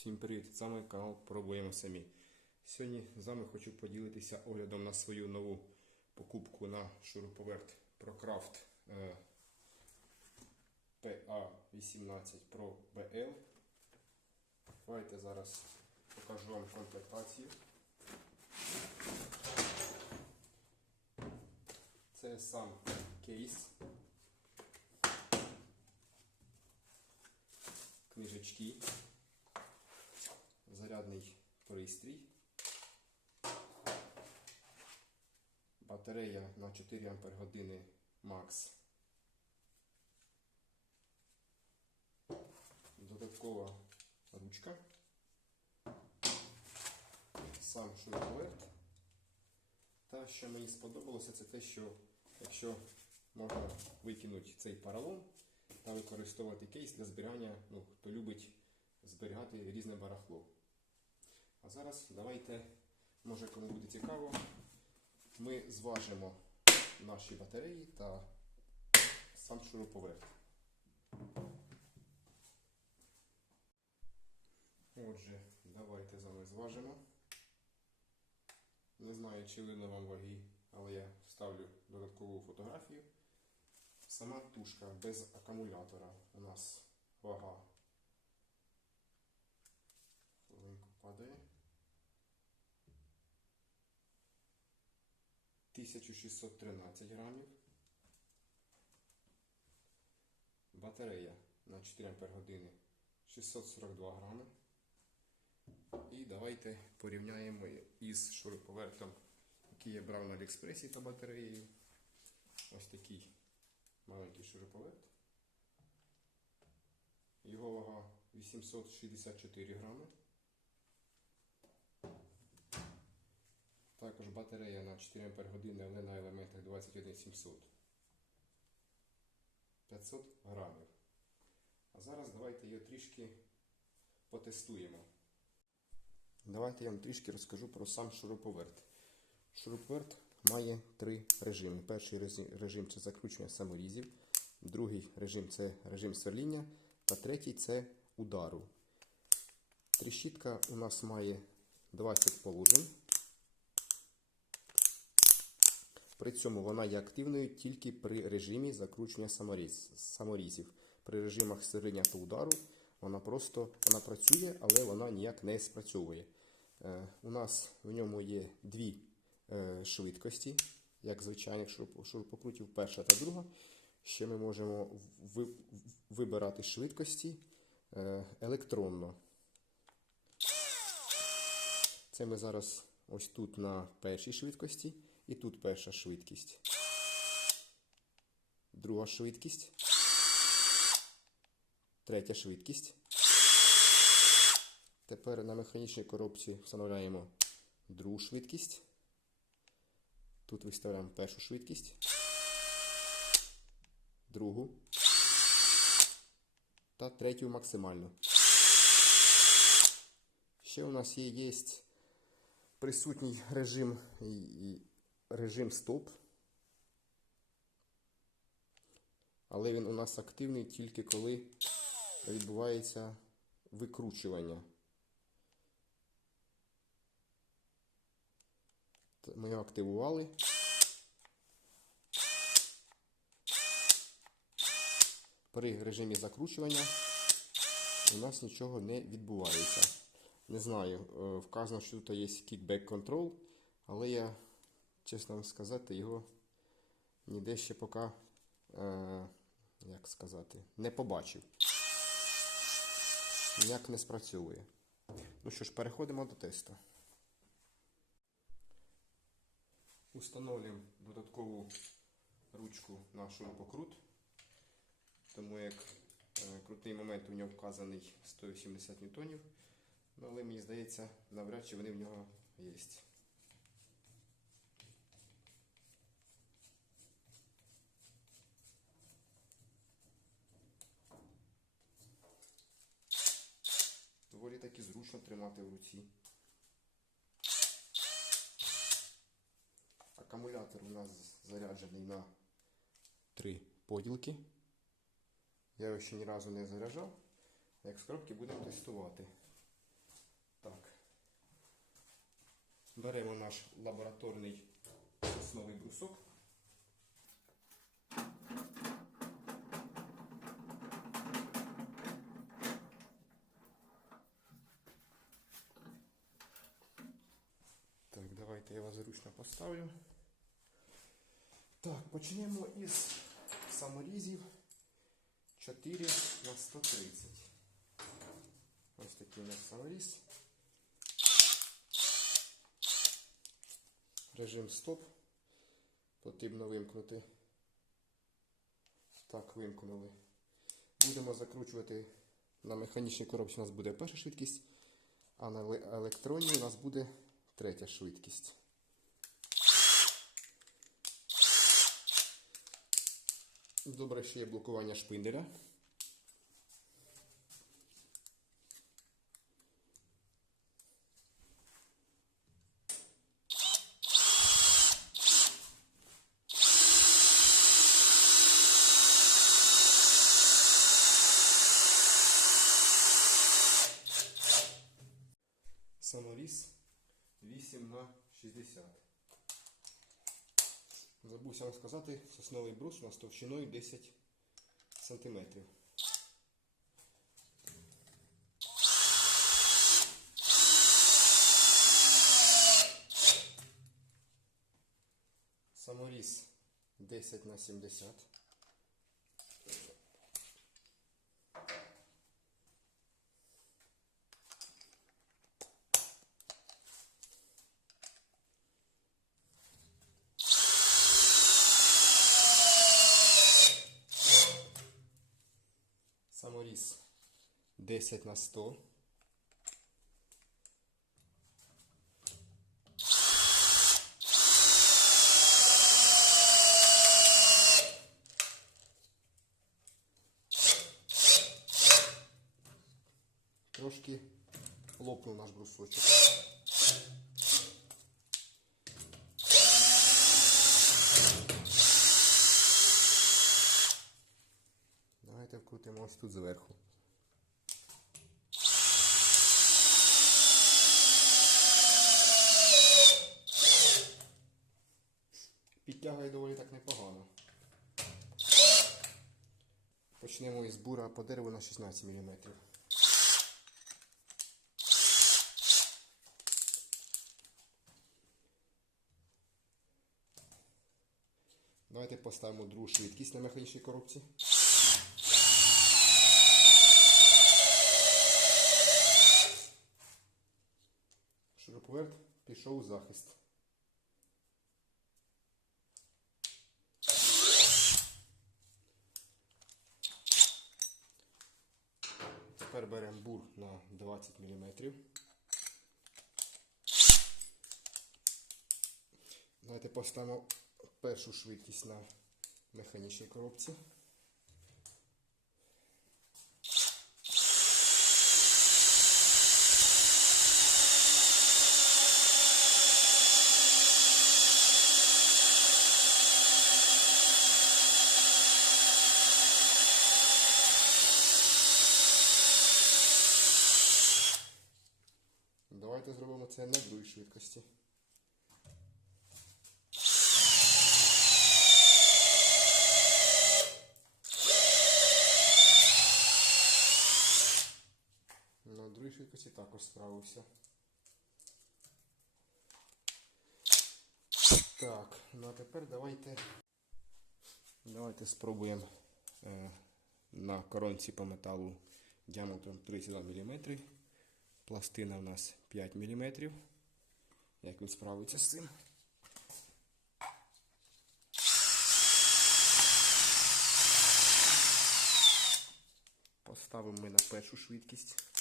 Всім привіт! З вами канал Пробуємо самі. Сьогодні з вами хочу поділитися оглядом на свою нову покупку на шуруповерт ProCraft е, PA18 Pro BL. Давайте зараз покажу вам комплектацію. Це сам кейс. Книжечки зарядний пристрій, батарея на 4 Ампер години Max, додаткова ручка, сам шуруповерт. Та що мені сподобалося, це те, що якщо можна викинути цей поролон та використовувати кейс для зберігання, ну, хто любить зберігати різне барахло. А зараз давайте, може кому буде цікаво, ми зважимо наші батареї та сам шуруповерт. Отже, давайте з вами зважимо. Не знаю, чи видно вам ваги, але я вставлю додаткову фотографію. Сама тушка без акумулятора у нас вага. 1613 грамів. Батарея на 4 Ампер години 642 грами. І давайте порівняємо із шуруповертом, який я брав на Аліекспресі та батареєю. Ось такий маленький шуруповерт. Його вага 864 грами. Також батарея на 4 Ампер години, але на елементах 21700. 500 грамів. А зараз давайте його трішки потестуємо. Давайте я вам трішки розкажу про сам шуруповерт. Шуруповерт має три режими. Перший режим- це закручування саморізів, другий режим це режим сверління, та третій це удару. Тріщітка у нас має 20 положень. При цьому вона є активною тільки при режимі саморіз, саморізів. При режимах сверління та удару вона просто вона працює, але вона ніяк не спрацьовує. Е, у нас в ньому є дві е, швидкості, як звичайних шуруп- шурупокрутів, перша та друга. Ще ми можемо ви- вибирати швидкості е, електронно. Це ми зараз ось тут на першій швидкості, і тут перша швидкість. Друга швидкість. Третя швидкість. Тепер на механічній коробці встановляємо другу швидкість. Тут виставляємо першу швидкість. Другу. Та третю максимальну. Ще у нас є, є присутній режим, і- і режим стоп. Але він у нас активний тільки коли відбувається викручування. Ми його активували. При режимі закручування у нас нічого не відбувається. Не знаю, е, вказано, що тут є kickback control, але я, чесно вам сказати, його ніде ще поки, е, як сказати, не побачив. Ніяк не спрацьовує. Ну що ж, переходимо до тесту. Установлюємо додаткову ручку на шурупокрут, тому як е, крутий момент у нього вказаний 180 ньютонів, ну, але мені здається, навряд чи вони в нього є. Доволі таки зручно тримати в руці. Акумулятор у нас заряджений на три поділки. Я його ще ні разу не заряджав. Як з коробки будемо тестувати. Так. Беремо наш лабораторний основний брусок. Я вас зручно поставлю. Так, почнемо із саморізів 4 на 130. Ось такий у нас саморіз. Режим стоп. Потрібно вимкнути. Так, вимкнули. Будемо закручувати на механічній коробці у нас буде перша швидкість, а на еле- електронній у нас буде третя швидкість. Добре, що є блокування шпинделя. Саморіз 8 на 60. Забувся вам сказати, сосновий брус у нас товщиною 10 сантиметрів. Саморіз 10 на 70. Саморіз 10 на 100. Трошки лопнув наш брусочок. Давайте ось тут зверху. Підтягує доволі так непогано. Почнемо із бура по дереву на 16 мм. Давайте поставимо другу швидкість на механічній коробці. Шуруповерт пішов у захист. Тепер беремо бур на 20 мм. Давайте поставимо першу швидкість на механічній коробці. Давайте зробимо це на другій швидкості. На другій швидкості також справився. Так, ну а тепер давайте. Давайте спробуємо е, на коронці по металу діаметром 32 мм. Пластина у нас 5 мм. Як він справиться з цим? Поставимо ми на першу швидкість.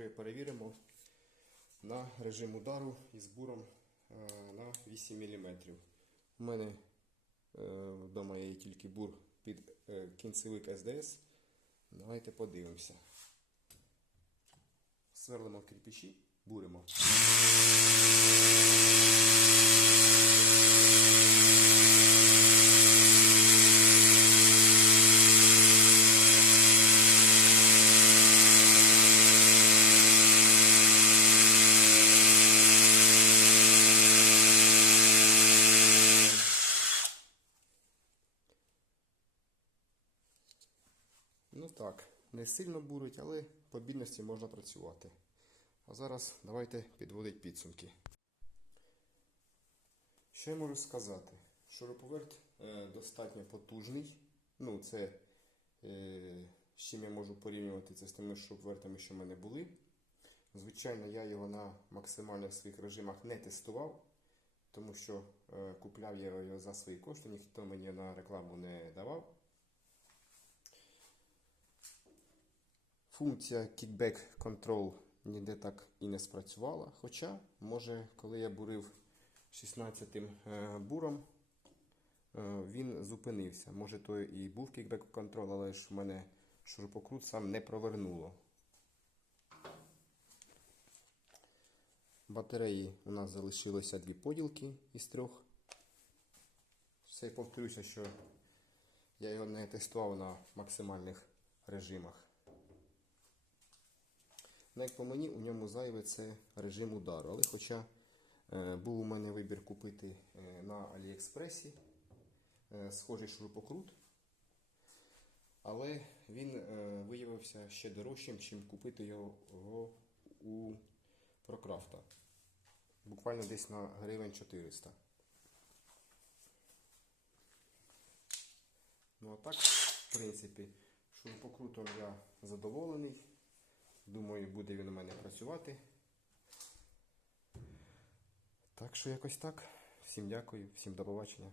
Вже перевіримо на режим удару із буром е, на 8 мм. У мене е, вдома є тільки бур під е, кінцевик СДС. Давайте подивимося. Сверлимо кирпичі, буримо. Ну так, не сильно бурить, але по бідності можна працювати. А зараз давайте підводити підсумки. Що я можу сказати? Шуруповерт е, достатньо потужний. Ну, це е, з чим я можу порівнювати це з тими шуруповертами, що в мене були. Звичайно, я його на максимальних своїх режимах не тестував, тому що е, купляв я його за свої кошти, ніхто мені на рекламу не давав. Функція Kickback Control ніде так і не спрацювала. Хоча, може, коли я бурив 16-м е, буром, е, він зупинився. Може, то і був Kickback Control, але ж в мене шурупокрут сам не провернуло. Батареї у нас залишилося дві поділки із трьох. Все повторюся, що я його не тестував на максимальних режимах. Ну, як по мені, у ньому зайве це режим удару. Але хоча е, був у мене вибір купити е, на Аліекспресі е, схожий шурупокрут, але він виявився ще дорожчим, чим купити його у Прокрафта. Буквально десь на гривень 400. Ну а так, в принципі, шурупокрутом я задоволений. Думаю, буде він у мене працювати. Так що якось так. Всім дякую, всім до побачення.